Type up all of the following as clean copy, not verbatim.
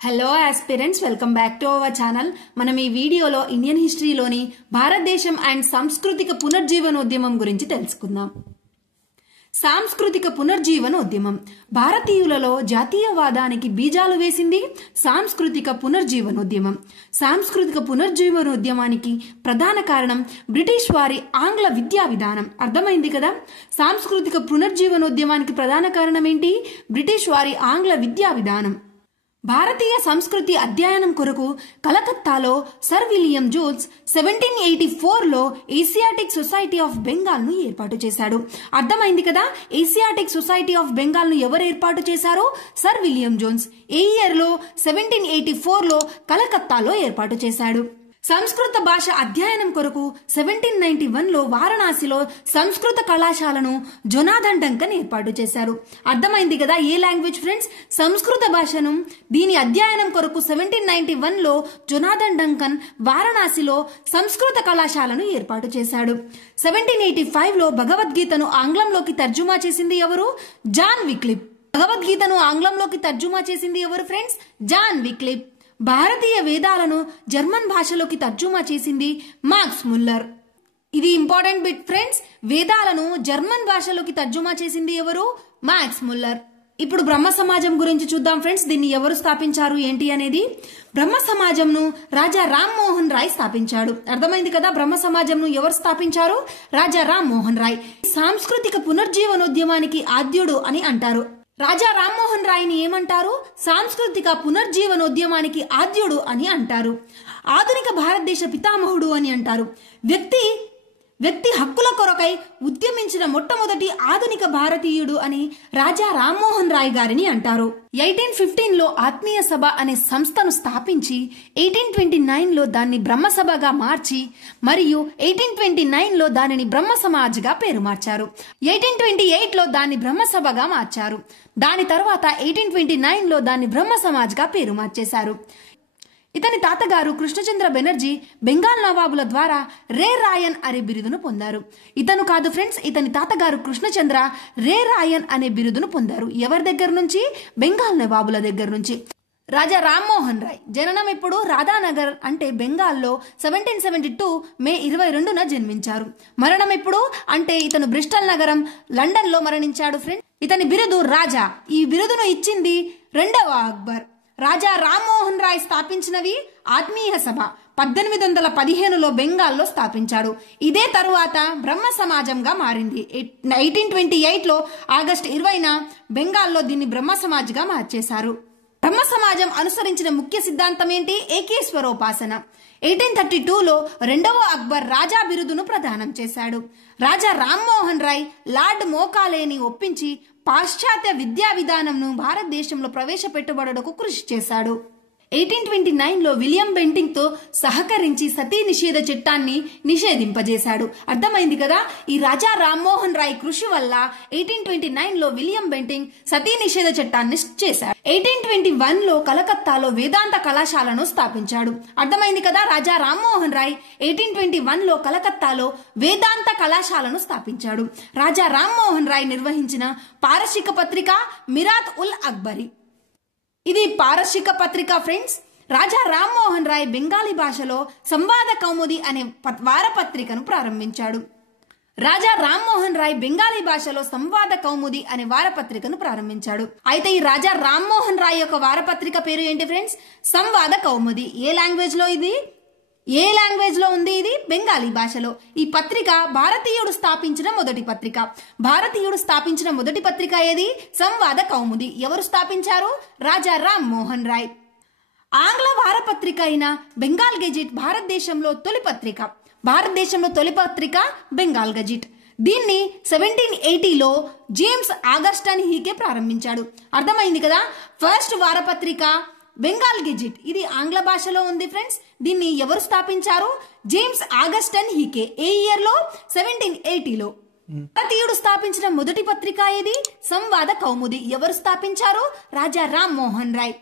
Hello aspirants, welcome back to our channel. మనం ఈ వీడియోలో ఇండియన్ హిస్టరీలోని భారతదేశం అండ్ సాంస్కృతిక పునర్జీవనోద్యమం గురించి తెలుసుకుందాం. సాంస్కృతిక పునర్జీవనోద్యమం భారతీయులలో జాతీయవాదానికి బీజాలు వేసింది. సాంస్కృతిక పునర్జీవనోద్యమం సాంస్కృతిక పునర్జీవనోద్యమానికి ప్రధాన కారణం బ్రిటిష్ వారి ఆంగ్ల విద్యా విధానం. అర్థమైంది కదా? సాంస్కృతిక పునర్జీవనోద్యమానికి ప్రధాన కారణం ఏంటి? బ్రిటిష్ వారి ఆంగ్ల విద్యా విధానం. భారతీయ సంస్కృతి అధ్యయనం కొరకు కలకత్తాలో సర్ విలియం జోన్స్ 1784లో ఏసియాటిక్ సొసైటీ ఆఫ్ బెంగాల్ ను ఏర్పాటు చేశాడు. అర్థమైంది కదా? ఏసియాటిక్ సొసైటీ ఆఫ్ బెంగాల్ ను ఎవరు ఏర్పాటు చేశారు? Sir William Jones. ఏ ఇయర్ లో? 1784లో కలకత్తాలో ఏర్పాటు చేశాడు. సంస్కృత భాష అధ్యయనం కొరకు 1791లో వారణాసిలో సంస్కృత కళాశాలను జొనాథన్ డంకన్ ఏర్పాటు చేశారు. అర్థమైంది కదా? ఏ లాంగ్వేజ్ ఫ్రెండ్స్? సంస్కృత భాషను. దీని అధ్యయనం కొరకు 1791లో జొనాథన్ డంకన్ వారణాసిలో సంస్కృత కళాశాలను ఏర్పాటు చేశాడు. 1785లో భగవద్గీతను ఆంగ్లంలోకి తర్జుమా చేసింది ఎవరు? John Wycliffe. భగవద్గీతను ఆంగ్లంలోకి తర్జుమా చేసింది ఎవరు ఫ్రెండ్స్? జాన్ విక్లిప్. భారతీయ వేదాలను జర్మన్ భాషలోకి తర్జుమా చేసింది మాక్స్ ముల్లర్. ఇది ఇంపార్టెంట్ బిట్ ఫ్రెండ్స్. వేదాలను జర్మన్ భాషలోకి తర్జుమా చేసింది ఎవరు? Max Muller. ఇప్పుడు బ్రహ్మ సమాజం గురించి చూద్దాం ఫ్రెండ్స్. దీన్ని ఎవరు స్థాపించారు ఏంటి అనేది. బ్రహ్మ సమాజంను రాజా రామ్మోహన్ రాయ్ స్థాపించాడు. అర్థమైంది కదా? బ్రహ్మ సమాజంను ఎవరు స్థాపించారు? రాజా రామ్మోహన్ రాయ్. సాంస్కృతిక పునర్జీవనోద్యమానికి ఆద్యుడు అని అంటారు. రాజా రామ్మోహన్ రాయ్ని ఏమంటారు? సాంస్కృతిక పునర్జీవనోద్యమానికి ఆద్యుడు అని అంటారు. ఆధునిక భారతదేశ పితామహుడు అని అంటారు. వ్యక్తి హక్కుల కొరకై ఉద్యమించిన మొట్టమొదటి ఆధునిక భారతీయుడు అని రాజా రామ్మోహన్ రాయ్ గారిని అంటారు. 1815లో ఆత్మీయ సభ అనే సంస్థను స్థాపించి 1829లో దాన్ని బ్రహ్మసభగా మార్చి మరియు 1829లో దానిని బ్రహ్మ సమాజ్గా పేరు మార్చారు. 1828లో దాన్ని బ్రహ్మసభగా మార్చారు. దాని తర్వాత 1829లో దాన్ని బ్రహ్మ సమాజ్గా పేరు మార్చేశారు. ఇతని తాతగారు కృష్ణచంద్ర బెనర్జీ బెంగాల్ నవాబుల ద్వారా రే రాయన్ అనే బిరుదును పొందారు. ఇతను కాదు ఫ్రెండ్స్, ఇతని తాతగారు కృష్ణచంద్ర రే రాయన్ అనే బిరుదును పొందారు. ఎవరి దగ్గర నుంచి? బెంగాల్ నవాబుల దగ్గర నుంచి. రాజా రామ్మోహన్ రాయ్ జననం ఎప్పుడు? రాధానగర్ అంటే బెంగాల్లో 1772 మే 22న జన్మించారు. మరణం ఎప్పుడు అంటే ఇతను బ్రిస్టల్ నగరం లండన్ లో మరణించాడు ఫ్రెండ్స్. ఇతని బిరుదు రాజా. ఈ బిరుదును ఇచ్చింది రెండవ అక్బర్. రాజా రామ్మోహన్ రాయ్ స్థాపించినవి ఆత్మీయ సభ 1815లో బెంగాల్లో స్థాపించాడు. ఇదే తరువాత బ్రహ్మ సమాజంగా మారింది. 1828లో ఆగస్టు 20న బెంగాల్లో దీన్ని బ్రహ్మ సమాజ్గా మార్చేశారు. బ్రహ్మ సమాజం అనుసరించిన ముఖ్య సిద్ధాంతం ఏంటి? ఏకేశ్వరోపాసన. 1832లో రెండవ అక్బర్ రాజా బిరుదును ప్రదానం చేశాడు. రాజా రామ్మోహన్ రాయ్ లార్డ్ మోకాలేని ఒప్పించి పాశ్చాత్య విద్యా విధానంను భారతదేశంలో ప్రవేశపెట్టబడకు కృషి చేశాడు. 1829లో విలియం బెంటింగ్ తో సహకరించి సతీ నిషేధ చట్టాన్ని నిషేధింపజేశాడు. అర్థమైంది కదా? ఈ రాజా రామ్మోహన్ రాయ్ కృషి వల్ల 1829లో విలియం బెంటింగ్ సతీ నిషేధ చట్టాన్ని చేశాడు. 1821లో కలకత్తాలో వేదాంత కళాశాలను స్థాపించాడు. అర్థమైంది కదా? రాజా రామ్మోహన్ రాయ్ 1821లో కలకత్తాలో వేదాంత కళాశాలను స్థాపించాడు. రాజా రామ్మోహన్ రాయ్ నిర్వహించిన పారశిక పత్రిక మిరాత్ ఉల్ అక్బరి. ఇది పారశిక పత్రిక ఫ్రెండ్స్. రాజా రామ్మోహన్ రాయ్ బెంగాలీ భాషలో సంవాద కౌముది అనే వారపత్రికను ప్రారంభించాడు. రాజా రామ్మోహన్ రాయ్ బెంగాలీ భాషలో సంవాద కౌముది అనే వారపత్రికను ప్రారంభించాడు. అయితే ఈ రాజా రామ్మోహన్ రాయ్ యొక్క వారపత్రిక పేరు ఏంటి ఫ్రెండ్స్? సంవాద కౌముది. ఏ లాంగ్వేజ్ లో ఉంది ఇది? బెంగాలీ భాషలో. ఈ పత్రిక భారతీయుడు స్థాపించిన మొదటి పత్రిక. భారతీయుడు స్థాపించిన మొదటి పత్రిక ఏది? సంవాద కౌముది. ఎవరు స్థాపించారు? రాజా రామ్మోహన్ రాయ్. ఆంగ్ల వారపత్రిక అయిన బెంగాల్ గెజిట్ భారతదేశంలో తొలి పత్రిక బెంగాల్ గెజిట్. దీన్ని 1780లో జేమ్స్ ఆగస్టన్ హీకే ప్రారంభించాడు. అర్థమైంది కదా? ఫస్ట్ వారపత్రిక బెంగాల్ గెజిట్. ఇది ఆంగ్ల భాషలో ఉంది ఫ్రెండ్స్. దీన్ని ఎవరు స్థాపించారు? జేమ్స్ ఆగస్టన్ హీకే. ఏ ఇయర్ లో? 1780లో. భారతీయుడు స్థాపించిన మొదటి పత్రిక ఏది? సంవాద కౌముది. ఎవరు స్థాపించారు? రాజా రామ్మోహన్ రాయ్.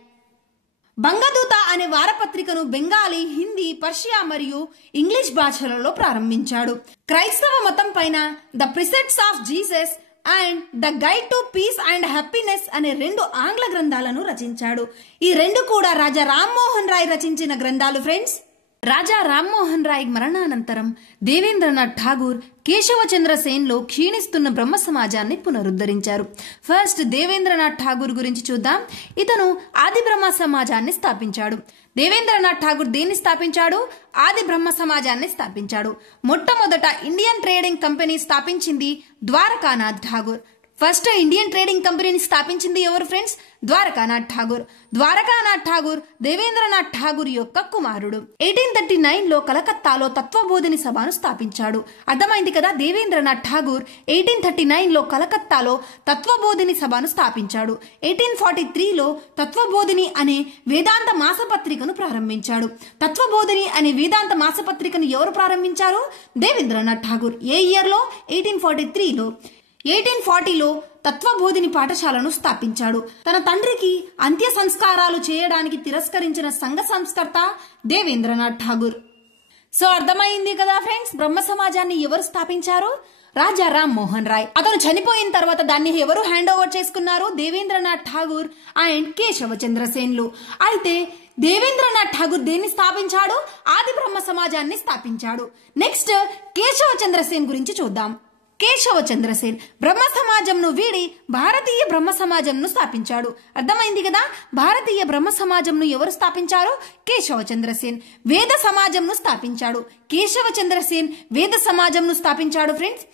బంగదూత అనే వారపత్రికను బెంగాలీ, హిందీ, పర్షియా మరియు ఇంగ్లీష్ భాషలలో ప్రారంభించాడు. క్రైస్తవ మతం పైన the precepts of Jesus and the guide to peace and happiness అనే 2 ఆంగ్ల గ్రంథాలను రచించాడు. ఈ 2 కూడా రాజా రామ్మోహన్ రాయ్ రచించిన గ్రంథాలు ఫ్రెండ్స్. రాజా రామ్మోహన్ రాయ్ మరణానంతరం దేవేంద్రనాథ్ ఠాగూర్ కేశవచంద్ర సేన్లో క్షీణిస్తున్న బ్రహ్మ సమాజాన్ని పునరుద్ధరించారు. ఫస్ట్ దేవేంద్రనాథ్ ఠాగూర్ గురించి చూద్దాం. ఇతను ఆది బ్రహ్మ సమాజాన్ని స్థాపించాడు. దేవేంద్రనాథ్ ఠాగూర్ దేన్ని స్థాపించాడు? ఆది బ్రహ్మ సమాజాన్ని స్థాపించాడు. మొట్టమొదట ఇండియన్ ట్రేడింగ్ కంపెనీ స్థాపించింది Dwarkanath Tagore. First Indian trading కంపెనీని స్థాపించింది ఎవరు ఫ్రెండ్స్? ద్వారకానాథ్ ఠాగూర్. ద్వారకానాథ్ ఠాగూర్ దేవేంద్రనాథ్ ఠాగూర్ యొక్క కుమారుడు. 1839లో కలకత్తాలో తత్వబోధిని సభను స్థాపించాడు. అర్థమైంది కదా, దేవేంద్రనాథ్ ఠాగూర్ 1839లో కలకత్తాలో తత్వబోధిని సభను స్థాపించాడు. 1843లో తత్వబోధిని అనే వేదాంత మాసపత్రికను ప్రారంభించాడు. తత్వబోధిని అనే వేదాంత మాసపత్రికను ఎవరు ప్రారంభించారు? దేవేంద్రనాథ్ ఠాగూర్. ఏ ఇయర్లో? 1843లో. 1840లో తత్వబోధిని పాఠశాలను స్థాపించాడు. తన తండ్రికి అంత్య సంస్కారాలు చేయడానికి తిరస్కరించిన సంఘ సంస్కర్త దేవేంద్రనాథ్ ఠాగూర్. సో అర్థమైంది కదా ఫ్రెండ్స్, బ్రహ్మ సమాజాన్ని ఎవరు స్థాపించారు? రాజా రామ్మోహన్ రాయ్. అతను చనిపోయిన తర్వాత దాన్ని ఎవరు హ్యాండ్ ఓవర్ చేసుకున్నారు? దేవేంద్రనాథ్ ఠాగూర్ అండ్ కేశవచంద్ర సేన్లు. అయితే దేవేంద్రనాథ్ ఠాగూర్ దేన్ని స్థాపించాడు? ఆది బ్రహ్మ సమాజాన్ని స్థాపించాడు. నెక్స్ట్ కేశవచంద్ర సేన్ గురించి చూద్దాం. కేశవచంద్ర సేన్ బ్రహ్మ సమాజంను వీడి భారతీయ బ్రహ్మ సమాజంను స్థాపించాడు. అర్థమైంది కదా, భారతీయ బ్రహ్మ సమాజంను ఎవరు స్థాపించారు? కేశవచంద్ర సేన్. వేద సమాజంను స్థాపించాడు. కేశవచంద్ర సేన్ వేద సమాజంను స్థాపించాడు ఫ్రెండ్స్.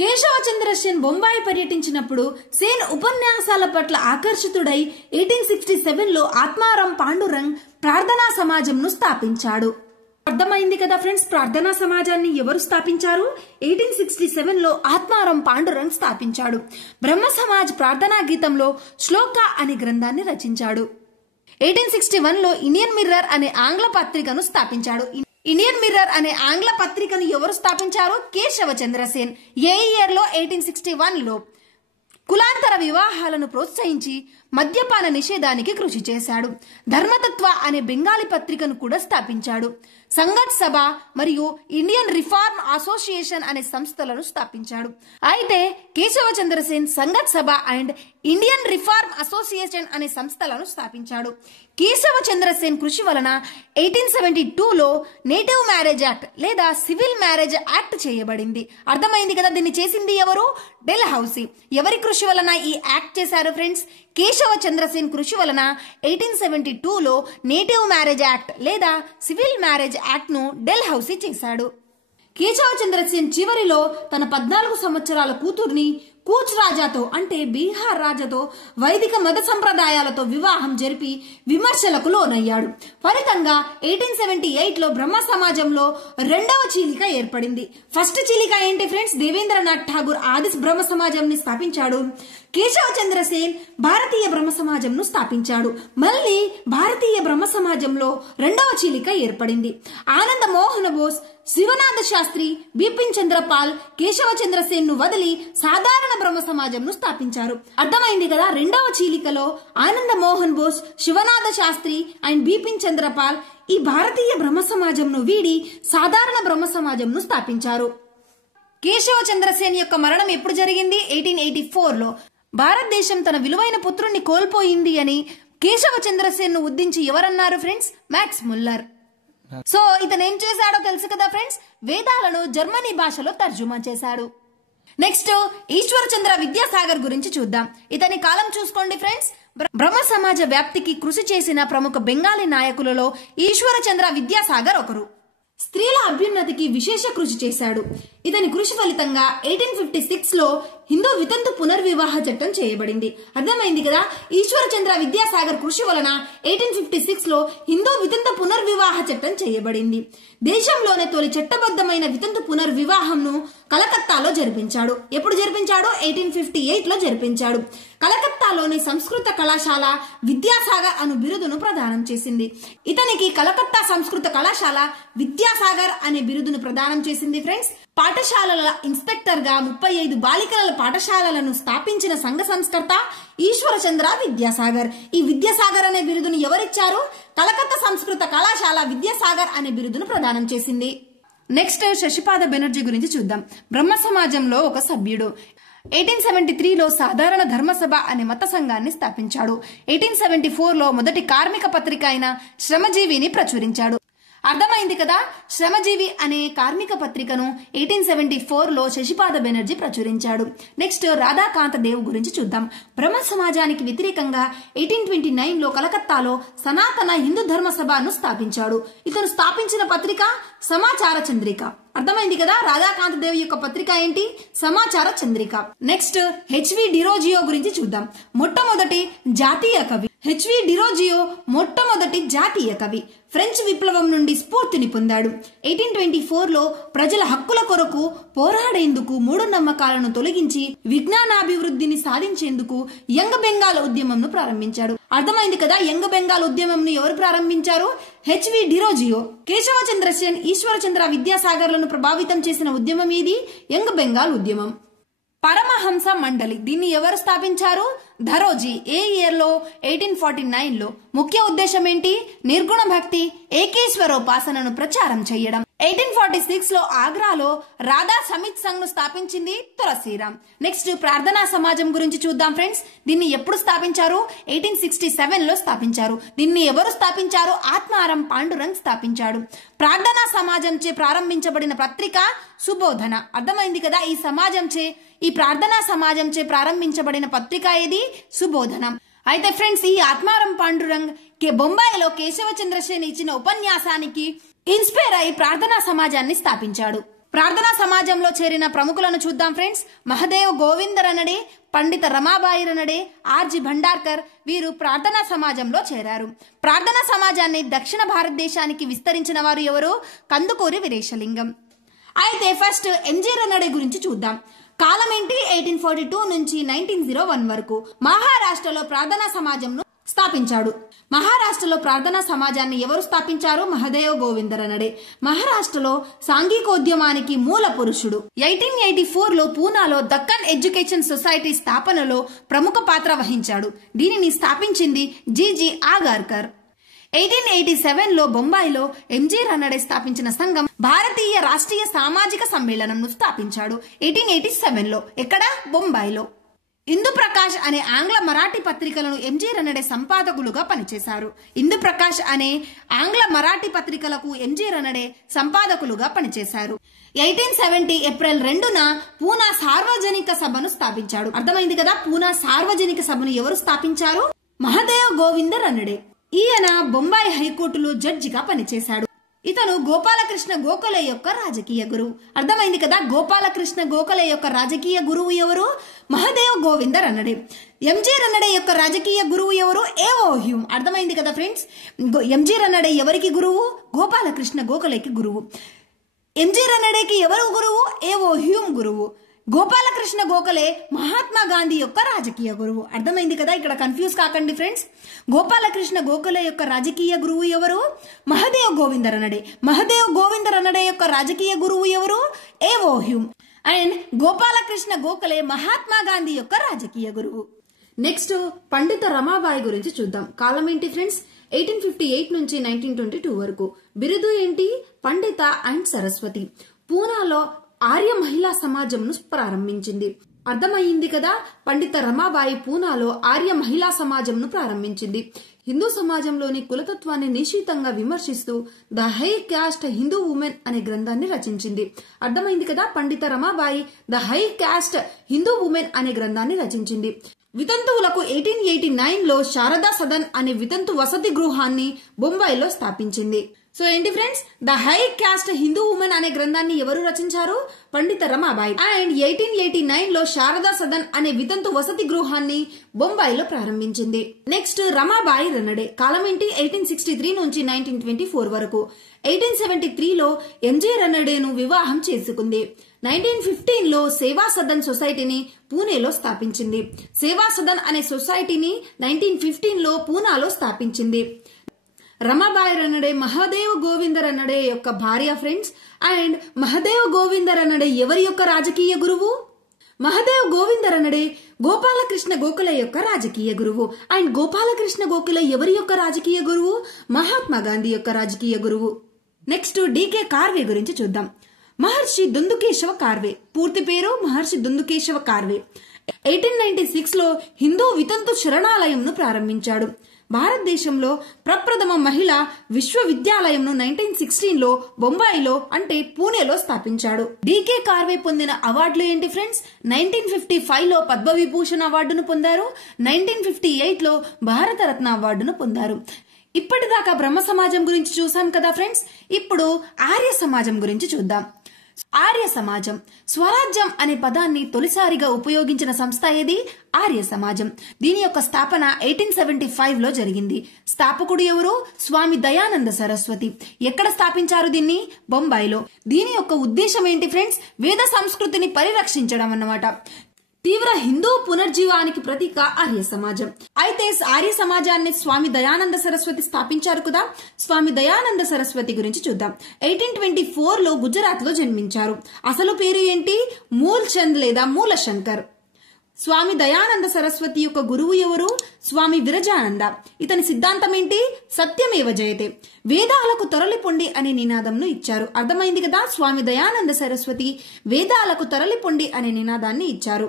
కేశవచంద్ర సేన్ బొంబాయి పర్యటించినప్పుడు సేన్ ఉపన్యాసాల పట్ల ఆకర్షితుడై 1867లో ఆత్మారాం పాండురంగ్ ప్రార్థనా సమాజంను స్థాపించాడు. అర్థమైంది కదా ఫ్రెండ్స్, ప్రార్థనా సమాజాన్ని ఎవరు స్థాపించారు? 1867లో ఆత్మారాం పాండురంగ్ స్థాపించాడు. బ్రహ్మ సమాజ్ ప్రార్థనా గీతంలో శ్లోక అనే గ్రంథాన్ని రచించాడు. 1861లో ఇండియన్ మిర్రర్ అనే ఆంగ్ల పత్రికను స్థాపించాడు. ఇండియన్ మిర్రర్ అనే ఆంగ్ల పత్రికను ఎవరు స్థాపించారు? కేశవచంద్ర సేన్. ఏ ఇయర్లో? 1861లో. కులాంతర వివాహాలను ప్రోత్సహించి మద్యపాన నిషేధానికి కృషి చేశాడు. ధర్మతత్వ అనే బెంగాలీ పత్రికను కూడా స్థాపించాడు. సంగత్ సభ మరియు ఇండియన్ రిఫార్మ్ అసోసియేషన్ అనే సంస్థలను స్థాపించాడు. అయితే కేశవచంద్ర సేన్ సంగత్ సభ అండ్ ఇండియన్ రిఫార్మ్ అసోసియేషన్ అనే సంస్థలను స్థాపించాడు. కేశవచంద్ర సేన్ కృషి వలన 1872లో నేటివ్ మ్యారేజ్ యాక్ట్ లేదా సివిల్ మ్యారేజ్ యాక్ట్ చేయబడింది. అర్థమైంది కదా, దీన్ని చేసింది ఎవరు? డెల్హౌసీ. ఎవరి కృషి వలన ఈ యాక్ట్ చేశారు ఫ్రెండ్స్? కేశవచంద్ర సేన్ కృషి వలన 1872లో నేటివ్ మ్యారేజ్ యాక్ట్ లేదా సివిల్ మ్యారేజ్ యాక్ట్ ను డెల్హౌసీ చేశాడు. కేశవచంద్ర సేన్ చివరిలో తన 14 సంవత్సరాల కూతుర్ని కూచ్ రాజాతో అంటే బీహార్ రాజాతో వైదిక మత సంప్రదాయాలతో వివాహం జరిపి విమర్శలకు లోనయ్యాడు. ఫలితంగా 1878లో బ్రహ్మ సమాజంలో 2వ చీలిక ఏర్పడింది. ఫస్ట్ చీలిక ఏంటి ఫ్రెండ్స్? దేవేంద్రనాథ్ ఠాగూర్ ఆది బ్రహ్మ సమాజంని స్థాపించాడు. కేశవచంద్ర సేన్ భారతీయ బ్రహ్మ సమాజంను స్థాపించాడు. మళ్ళీ భారతీయ బ్రహ్మ సమాజంలో 2వ చీలిక ఏర్పడింది. ఆనంద మోహన బోస్, శివనాథ శాస్త్రి, బిపిన్ చంద్రపాల్ కేశవచంద్ర సేన్ ను వదిలి సాధారణ బ్రహ్మ సమాజంను స్థాపించారు. అర్థమైంది కదా, 2వ చీలికలో ఆనంద మోహన్ బోస్, శివనాథ శాస్త్రి అండ్ బిపిన్ చంద్రపాల్ ఈ భారతీయ బ్రహ్మ సమాజంను వీడి సాధారణ బ్రహ్మ సమాజంను స్థాపించారు. కేశవచంద్ర సేన్ యొక్క మరణం ఎప్పుడు జరిగింది? 1884లో. భారతదేశం తన విలువైన పుత్రుణ్ణి కోల్పోయింది అని కేశవచంద్ర సేన్ ను ఉద్దించి ఎవరన్నారు ఫ్రెండ్స్? Max Muller. సో ఇతను ఏం చేశాడో తెలుసు కదా ఫ్రెండ్స్, వేదాలను జర్మనీ భాషలో తర్జుమా చేశాడు. నెక్స్ట్ ఈశ్వరచంద్ర విద్యాసాగర్ గురించి చూద్దాం. ఇతని కాలం చూసుకోండి ఫ్రెండ్స్. బ్రహ్మ సమాజ వ్యాప్తికి కృషి చేసిన ప్రముఖ బెంగాలీ నాయకులలో ఈశ్వరచంద్ర విద్యాసాగర్ ఒకరు. స్త్రీల అభ్యున్నతికి విశేష కృషి చేశాడు. ఇతని కృషి ఫలితంగా 1856లో హిందూ వితంతు పునర్వివాహ చట్టం చేయబడింది. అర్థమైంది కదా, ఈశ్వరచంద్ర విద్యాసాగర్ కృషి వలన 1856లో హిందూ వితంతు పునర్వివాహ చట్టం చేయబడింది. దేశంలోనే తొలి చట్టబద్ధమైన వితంతు పునర్వివాహంను కలకత్తాలో జరిపించాడు. ఎప్పుడు జరిపించాడు? 1858లో జరిపించాడు. కలకత్తాలోని సంస్కృత కళాశాల విద్యాసాగర్ అను బిరుదును ప్రదానం చేసింది. ఇతనికి కలకత్తా సంస్కృత కళాశాల విద్యాసాగర్ అనే బిరుదును ప్రదానం చేసింది ఫ్రెండ్స్. పాఠశాలల ఇన్స్పెక్టర్ గా 35 బాలికల పాఠశాలలను స్థాపించిన సంఘ సంస్కర్త ఈశ్వరచంద్ర విద్యాసాగర్. ఈ విద్యాసాగర్ అనే బిరుదును ఎవరిచ్చారు? కలకత్తా సంస్కృత కళాశాల విద్యాసాగర్ అనే బిరుదును ప్రదానం చేసింది. నెక్స్ట్ శశిపాద బెనర్జీ గురించి చూద్దాం. బ్రహ్మ సమాజంలో ఒక సభ్యుడు. 1873లో సాధారణ ధర్మసభ అనే మత సంఘాన్ని స్థాపించాడు. 1874లో మొదటి కార్మిక పత్రిక అయిన శ్రమజీవిని ప్రచురించాడు. అర్థమైంది కదా, శ్రమజీవి అనే కార్మిక పత్రికను 1874లో శశిపాద బెనర్జీ ప్రచురించాడు. నెక్స్ట్ రాధాకాంత దేవ్ గురించి చూద్దాం. బ్రహ్మ సమాజానికి వ్యతిరేకంగా 1829లో కలకత్తాలో సనాతన హిందూ ధర్మ సభను స్థాపించాడు. ఇతను స్థాపించిన పత్రిక సమాచార చంద్రిక. అర్థమైంది కదా, రాధాకాంత దేవ్ యొక్క పత్రిక ఏంటి? సమాచార చంద్రిక. నెక్స్ట్ హెచ్వి డిరోజియో గురించి చూద్దాం. మొట్టమొదటి జాతీయ కవి. హెచ్వి డిరోజియో మొట్టమొదటి జాతీయ కవి. ఫ్రెంచ్ విప్లవం నుండి స్ఫూర్తిని పొందాడు. 1824లో ప్రజల హక్కుల కొరకు పోరాడేందుకు మూఢనమ్మకాలను తొలగించి విజ్ఞానాభివృద్ధిని సాధించేందుకు యంగ్ బెంగాల్ ఉద్యమంను ప్రారంభించాడు. అర్థమైంది కదా, యంగ్ బెంగాల్ ఉద్యమంను ఎవరు ప్రారంభించారు? హెచ్వి డిరోజియో. కేశవచంద్ర సేన్, ఈశ్వరచంద్ర విద్యాసాగర్లను ప్రభావితం చేసిన ఉద్యమం ఇది యంగ్ బెంగాల్ ఉద్యమం. పరమహంస మండలి, దీన్ని ఎవరు స్థాపించారు? ధరోజీ. ఏ ఇయర్ లో? 1849లో. ముఖ్య ఉద్దేశం ఏంటి? నిర్గుణ భక్తి, ఏకేశ్వరోపాసనను ప్రచారం చేయడం. 1846లో ఆగ్రాలో రాధా సమిత్ సంఘ్ ను స్థాపించింది తులసీరాం. నెక్స్ట్ ప్రార్థనా సమాజం గురించి చూద్దాం ఫ్రెండ్స్. దీన్ని ఎప్పుడు స్థాపించారు? 1867లో స్థాపించారు. దీన్ని ఎవరు స్థాపించారు? ఆత్మారాం పాండురంగ్ స్థాపించాడు. ప్రార్థనా సమాజంచే ప్రారంభించబడిన పత్రిక సుబోధన. అర్థమైంది కదా, ఈ ప్రార్థనా సమాజంచే ప్రారంభించబడిన పత్రిక ఏది? సుబోధనం. అయితే ఫ్రెండ్స్, ఈ ఆత్మారాం పాండురంగ్ బొంబాయిలో కేశవచంద్ర సేన్ ఇచ్చిన ఉపన్యాసానికి ఇన్స్పైర్ అయి ప్రార్థనా సమాజాన్ని స్థాపించాడు. ప్రార్థనా సమాజంలో చేరిన ప్రముఖులను చూద్దాం ఫ్రెండ్స్. మహదేవ్ గోవింద రనడే, పండిత రమాబాయి రనడే, ఆర్జి భండార్కర్ వీరు ప్రార్థనా సమాజంలో చేరారు. ప్రార్థనా సమాజాన్ని దక్షిణ భారతదేశానికి విస్తరించిన వారు ఎవరు? కందుకూరి వీరేశలింగం. అయితే ఫస్ట్ ఎంజీ రనడే గురించి చూద్దాం. కాలం ఏంటి? 1842 నుంచి 1901 వరకు మహారాష్ట్రలో ప్రార్థనా సమాజంను స్థాపించాడు. మహారాష్ట్రలో ప్రార్థనా సమాజాన్ని ఎవరు స్థాపించారు? మహదేవ్ గోవింద రనడే. మహారాష్ట్రలో సాంఘికోద్యమానికి మూల పురుషుడు. 1884లో పూనాలో దక్కన్ ఎడ్యుకేషన్ సొసైటీ స్థాపనలో ప్రముఖ పాత్ర వహించాడు. దీనిని స్థాపించింది జీజీ ఆగార్కర్. 1887లో బొంబాయిలో ఎంజీ రనడే స్థాపించిన సంఘం భారతీయ రాష్ట్రీయ సామాజిక సమ్మేళనంను స్థాపించాడు. 1887లో. ఎక్కడ? బొంబాయిలో. ఇందుప్రకాష్ అనే ఆంగ్ల మరాఠీ పత్రికలను ఎంజీ రనడే సంపాదకులుగా పనిచేశారు. ఇందుప్రకాష్ అనే ఆంగ్ల మరాఠీ పత్రికలకు ఎంజీ రనడే సంపాదకులుగా పనిచేశారు. 1870 ఏప్రిల్ 2న పూనా సార్వజనిక సభను స్థాపించాడు. అర్థమైంది కదా, పూనా సార్వజనిక సభను ఎవరు స్థాపించారు? మహదేవ్ గోవింద రనడే. ఈయన బొంబాయి హైకోర్టులో జడ్జిగా పనిచేశాడు. ఇతను గోపాలకృష్ణ గోఖలే యొక్క రాజకీయ గురువు. అర్థమైంది కదా, గోపాలకృష్ణ గోఖలే యొక్క రాజకీయ గురువు ఎవరు? మహదేవ్ గోవింద రనడే. ఎంజీ రనడే యొక్క రాజకీయ గురువు ఎవరు? ఏవో హ్యూమ్. అర్థమైంది కదా ఫ్రెండ్స్, ఎంజీ రనడే ఎవరికి గురువు? గోపాలకృష్ణ గోఖలేకి గురువు. ఎంజీ రనడేకి ఎవరు గురువు? ఏవో హ్యూమ్ గురువు. గోపాలకృష్ణ గోఖలే మహాత్మా గాంధీ యొక్క రాజకీయ గురువు. అర్థమైంది కదా, ఇక్కడ కన్ఫ్యూజ్ కాకండి ఫ్రెండ్స్. గోపాలకృష్ణ గోఖలే యొక్క రాజకీయ గురువు ఎవరు? మహదేవ్ గోవింద రనడే. మహదేవ్ గోవింద రనడే యొక్క రాజకీయ గురువు ఎవరు? ఏవో హ్యూమ్. అండ్ గోపాలకృష్ణ గోఖలే మహాత్మా గాంధీ యొక్క రాజకీయ గురువు. నెక్స్ట్ పండిత రమాబాయి గురించి చూద్దాం. కాలం ఏంటి ఫ్రెండ్స్? 1858 నుంచి 1922 వరకు. బిరుదు ఏంటి? పండిత అండ్ సరస్వతి. పూనాలో ఆర్య మహిళా సమాజంను ప్రారంభించింది. అర్థమయ్యింది కదా, పండిత రమాబాయి పూనాలో ఆర్య మహిళా సమాజంను ప్రారంభించింది. హిందూ సమాజంలోని కులతత్వాన్ని నిశితంగా విమర్శిస్తూ the high caste Hindu women అనే గ్రంథాన్ని రచించింది. అర్థమైంది కదా, పండిత Ramabai the high caste Hindu women అనే గ్రంథాన్ని రచించింది. వితంతువులకు 1889లో శారదా సదన్ అనే వితంతు వసతి గృహాన్ని బొంబాయిలో స్థాపించింది. సో ఏంటి friends, the high caste Hindu women అనే గ్రంథాన్ని ఎవరు రచించారు? పండిత రమాబాయి. అండ్ 1889లో శారదా సదన్ అనే వితంతు వసతి గృహాన్ని బొంబాయిలో ప్రారంభించింది. నెక్స్ట్ రమాబాయి రనడే. కాలం ఏంటి? 1863 నుంచి 1924 వరకు. 1873లో ఎంజే రనడేను వివాహం చేసుకుంది. 1915లో సేవా సదన్ సొసైటీని పూణేలో స్థాపించింది. సేవా సదన్ అనే సొసైటీని 1915లో పూనాలో స్థాపించింది. రమాబాయి రనడే మహదేవ్ గోవింద రనడే యొక్క భార్య ఫ్రెండ్స్. అండ్ మహదేవ్ గోవింద రనడే ఎవరి యొక్క రాజకీయ గురువు? మహదేవ్ గోవింద రనడే గోపాలకృష్ణ గోఖలే యొక్క రాజకీయ గురువు. అండ్ గోపాలకృష్ణ గోఖలే ఎవరి యొక్క రాజకీయ గురువు? మహాత్మా గాంధీ యొక్క రాజకీయ గురువు. నెక్స్ట్ డీకే కార్వే గురించి చూద్దాం. మహర్షి దుందుకేశవ కార్వే, పూర్తి పేరు మహర్షి దుందుకేశవ కార్వే. 1896 లో హిందూ వితంతు శరణాలయంను ప్రారంభించాడు. భారతదేశంలో ప్రప్రథమ మహిళా విశ్వవిద్యాలయంను 1916 లో బొంబాయిలో అంటే పూణేలో స్థాపించాడు. డికే కార్వే పొందిన అవార్డులు ఏంటి ఫ్రెండ్స్? 1955 లో పద్మవిభూషణ్ అవార్డును పొందారు. 1958 లో భారతరత్న అవార్డును పొందారు. ఇప్పటిదాకా బ్రహ్మ సమాజం గురించి చూసాం కదా ఫ్రెండ్స్. ఇప్పుడు ఆర్య సమాజం గురించి చూద్దాం. ఆర్య సమాజం, స్వరాజ్యం అనే పదాన్ని తొలిసారిగా ఉపయోగించిన సంస్థ ఏది? ఆర్య సమాజం. దీని యొక్క స్థాపన 1875 లో జరిగింది. స్థాపకుడు ఎవరు? స్వామి దయానంద సరస్వతి. ఎక్కడ స్థాపించారు దీన్ని? బొంబాయిలో. దీని యొక్క ఉద్దేశం ఏంటి ఫ్రెండ్స్? వేద సంస్కృతిని పరిరక్షించడం అన్నమాట. తీవ్ర హిందూ పునర్జీవానికి ప్రతీక ఆర్య సమాజం. అయితే ఆర్య సమాజాన్ని స్వామి దయానంద సరస్వతి స్థాపించారు కదా. స్వామి దయానంద సరస్వతి గురించి చూద్దాం. 1824 లో గుజరాత్ లో జన్మించారు. అసలు పేరు ఏంటి? మూల్ చంద్ లేదా మూలశంకర్. స్వామి దయానంద సరస్వతి యొక్క గురువు ఎవరు? స్వామి విరజానంద. ఇతని సిద్ధాంతం ఏంటి? సత్యమేవ జయతే, వేదాలకు తరలిపొండి అనే నినాదంను ఇచ్చారు. అర్థమైంది కదా. స్వామి దయానంద సరస్వతి వేదాలకు తరలిపొండి అనే నినాదాన్ని ఇచ్చారు.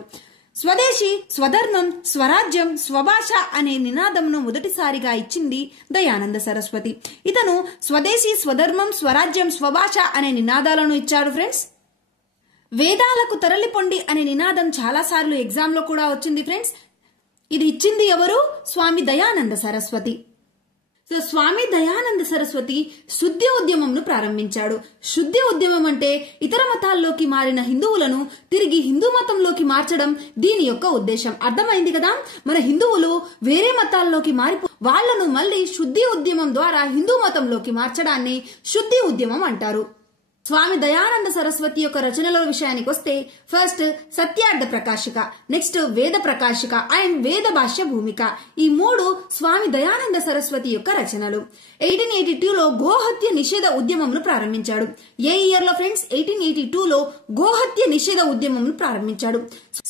స్వదేశీ, స్వధర్మం, స్వరాజ్యం, స్వభాష అనే నినాదంను మొదటిసారిగా ఇచ్చింది దయానంద సరస్వతి. ఇతను స్వదేశీ, స్వధర్మం, స్వరాజ్యం, స్వభాష అనే నినాదాలను ఇచ్చాడు ఫ్రెండ్స్. వేదాలకు తరలిపొండి అనే నినాదం చాలా సార్లు ఎగ్జామ్ లో కూడా వచ్చింది ఫ్రెండ్స్. ఇది ఇచ్చింది ఎవరు? స్వామి దయానంద సరస్వతి. సో స్వామి దయానంద సరస్వతి శుద్ధి ఉద్యమంను ప్రారంభించాడు. శుద్ధి ఉద్యమం అంటే ఇతర మతాల్లోకి మారిన హిందువులను తిరిగి హిందూ మతంలోకి మార్చడం దీని యొక్క ఉద్దేశం. అర్థమైంది కదా. మన హిందువులు వేరే మతాల్లోకి మారిపో వాళ్లను మళ్ళీ శుద్ధి ఉద్యమం ద్వారా హిందూ మతంలోకి మార్చడాన్ని శుద్ధి ఉద్యమం అంటారు. స్వామి దయానంద సరస్వతి యొక్క రచనల విషయానికి వస్తే ఫస్ట్ సత్యార్థ ప్రకాశిక, నెక్స్ట్ వేద ప్రకాశిక అండ్ వేద భాష్య భూమిక. ఈ మూడు స్వామి దయానంద సరస్వతి యొక్క రచనలు. 1882 లో గోహత్య నిషేధ ఉద్యమంను ప్రారంభించాడు. ఏ ఇయర్ లో ఫ్రెండ్స్? 1882 లో గోహత్య నిషేధ ఉద్యమంను ప్రారంభించాడు.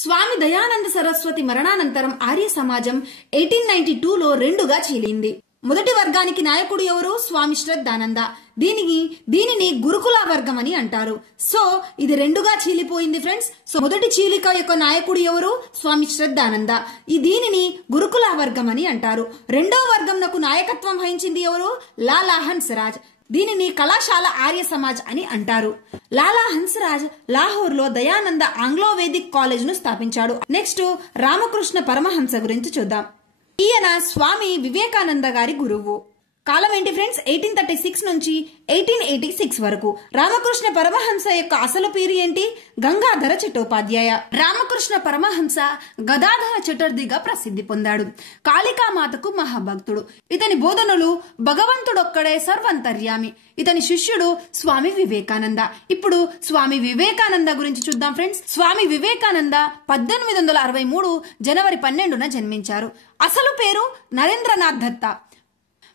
స్వామి దయానంద సరస్వతి మరణానంతరం ఆర్య సమాజం 1892 లో రెండుగా చీలింది. మొదటి వర్గానికి నాయకుడు ఎవరు? స్వామి శ్రద్ధానంద. దీనిని గురుకుల వర్గం అని అంటారు. సో ఇది రెండుగా చీలిపోయింది ఫ్రెండ్స్. సో మొదటి చీలిక యొక్క నాయకుడు ఎవరు? స్వామి శ్రద్ధానంద. దీనిని గురుకుల వర్గం అని అంటారు. రెండో వర్గంకు నాయకత్వం వహించింది ఎవరు? లాలా హన్స్రాజ్. దీనిని కళాశాల ఆర్య సమాజ్ అని అంటారు. లాలా హన్స్రాజ్ లాహోర్ లో దయానంద ఆంగ్లో వేదిక్ కాలేజ్ ను స్థాపించాడు. నెక్స్ట్ రామకృష్ణ పరమహంస గురించి చూద్దాం. ఈయన స్వామి వివేకానంద గారి గురువు. కాలం ఏంటి ఫ్రెండ్స్? 1836 నుంచి 1886 వరకు. రామకృష్ణ పరమహంస యొక్క అసలు పేరు ఏంటి? గంగాధర చట్టోపాధ్యాయ. రామకృష్ణ పరమహంస గదాధర చటర్జీగా ప్రసిద్ధి పొందాడు. కాళికామాతకు మహాభక్తుడు. ఇతని బోధనలు భగవంతుడొక్కడే సర్వంతర్యామి. ఇతని శిష్యుడు స్వామి వివేకానంద. ఇప్పుడు స్వామి వివేకానంద గురించి చూద్దాం ఫ్రెండ్స్. స్వామి వివేకానంద 1863 జనవరి 12న జన్మించారు. అసలు పేరు నరేంద్రనాథ్ దత్తా.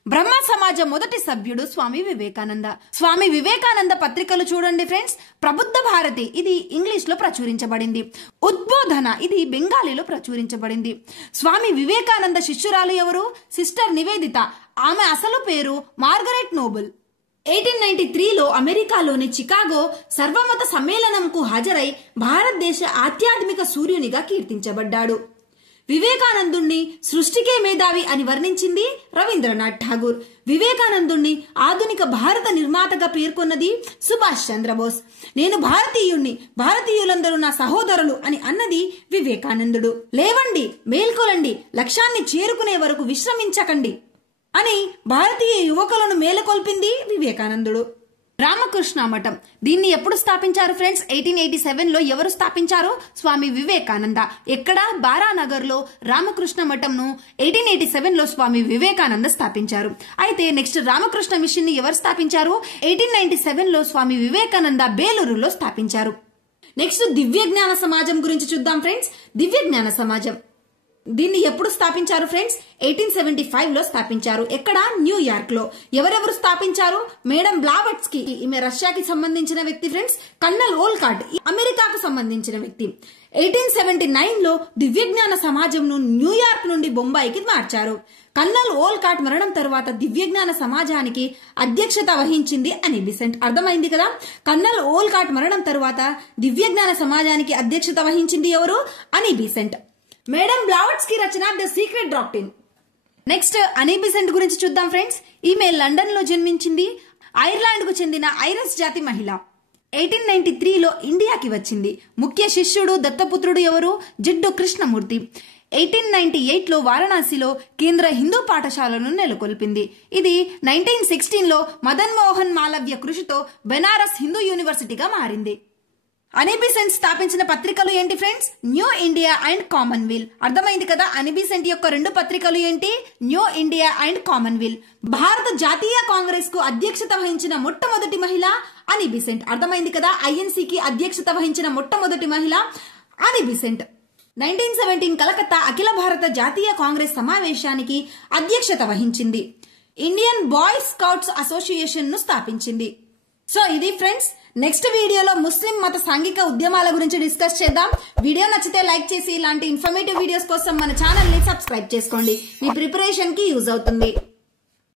బ్రహ్మ సమాజం మొదటి సభ్యుడు స్వామి వివేకానంద. స్వామి వివేకానంద పత్రికలు చూడండి ఫ్రెండ్స్. ప్రబుద్ధ భారతి ఇది ఇంగ్లీష్ లో ప్రచురించబడింది. ఉద్బోధన ఇది బెంగాలీలో ప్రచురించబడింది. స్వామి వివేకానంద శిష్యురాలు ఎవరు? సిస్టర్ నివేదిత. ఆమె అసలు పేరు మార్గరెట్ నోబుల్. 1893 లో అమెరికాలోని చికాగో సర్వమత సమ్మేళనంకు హాజరై భారతదేశ ఆధ్యాత్మిక సూర్యునిగా కీర్తించబడ్డాడు. వివేకానందుణ్ణి సృష్టికే మేధావి అని వర్ణించింది రవీంద్రనాథ్ ఠాగూర్. వివేకానందుణ్ణి ఆధునిక భారత నిర్మాతగా పేర్కొన్నది సుభాష్ చంద్రబోస్. నేను భారతీయుణ్ణి, భారతీయులందరూ నా సహోదరులు అని అన్నది వివేకానందుడు. లేవండి, మేల్కొలండి, లక్ష్యాన్ని చేరుకునే వరకు విశ్రమించకండి అని భారతీయ యువకులను మేలుకొల్పింది వివేకానందుడు. రామకృష్ణ మఠం దీన్ని ఎప్పుడు స్థాపించారు ఫ్రెండ్స్? 1887 లో. ఎవరు స్థాపించారు? స్వామి వివేకానంద. ఎక్కడ? బారానగర్ లో రామకృష్ణ మఠంను 1887 లో స్వామి వివేకానంద స్థాపించారు. అయితే నెక్స్ట్ రామకృష్ణ మిషన్ ని ఎవరు స్థాపించారు? 1897 లో స్వామి వివేకానంద బేలూరులో స్థాపించారు. నెక్స్ట్ దివ్య జ్ఞాన సమాజం గురించి చూద్దాం ఫ్రెండ్స్. దివ్య జ్ఞాన సమాజం దీన్ని ఎప్పుడు స్థాపించారు ఫ్రెండ్స్? 1875 లో స్థాపించారు. ఎక్కడ? న్యూయార్క్ లో. ఎవరెవరు స్థాపించారు? మేడం బ్లావట్స్కీ, ఈమె రష్యాకి సంబంధించిన వ్యక్తి ఫ్రెండ్స్. కర్నల్ ఓల్కాట్, అమెరికాకు సంబంధించిన వ్యక్తి. 1879 లో దివ్యజ్ఞాన సమాజంను న్యూయార్క్ నుండి బొంబాయికి మార్చారు. కర్నల్ ఓల్కాట్ మరణం తర్వాత దివ్యజ్ఞాన సమాజానికి అధ్యక్షత వహించింది అని బిసెంట్. అర్థమైంది కదా? కర్నల్ ఓల్కాట్ మరణం తర్వాత దివ్యజ్ఞాన సమాజానికి అధ్యక్షత వహించింది ఎవరు? అని Bessent. Madam Blavatsky Rachana the secret doctrine. Next అని బిసెంట్ గురించి చూద్దాం ఫ్రెండ్స్. ఈమె లండన్ లో జన్మించింది. ఐర్లాండ్ కు చెందిన ఐరిష్ జాతి మహిళ. 1893లో ఇండియాకి వచ్చింది. ముఖ్య శిష్యుడు దత్తపుత్రుడు ఎవరు? జిడ్డు కృష్ణమూర్తి. 1898లో వారణాసిలో కేంద్ర హిందూ పాఠశాలను నెలకొల్పింది. ఇది 1916లో మదన్ మోహన్ మాలవ్య కృషితో బెనారస్ హిందూ యూనివర్సిటీగా మారింది. అని బిసెంట్ స్థాపించిన పత్రికలు ఏంటి friends? New India and Commonwealth. అర్థమైంది కదా? అని బిసెంట్ యొక్క 2 పత్రికలు ఏంటి? New India and Commonwealth. భారత జాతీయ కాంగ్రెస్ కు అధ్యక్షత వహించిన మొట్టమొదటి మహిళ అని బిసెంట్. అర్థమైంది కదా? ఐఎన్సీకి అధ్యక్షత వహించిన మొట్టమొదటి మహిళ అని బిసెంట్. 1917 కలకత్తా అఖిల భారత జాతీయ కాంగ్రెస్ సమావేశానికి అధ్యక్షత వహించింది. ఇండియన్ బాయ్ స్కౌట్స్ అసోసియేషన్ ను స్థాపించింది. సో ఇది ఫ్రెండ్స్. నెక్స్ట్ వీడియోలో ముస్లిం మత సాంఘిక ఉద్యమాల గురించి డిస్కస్ చేద్దాం. వీడియో నచ్చితే లైక్ చేసి ఇలాంటి ఇన్ఫర్మేటివ్ వీడియోస్ కోసం మన ఛానల్ ని సబ్స్క్రైబ్ చేసుకోండి. మీ ప్రిపరేషన్ కి యూజ్ అవుతుంది.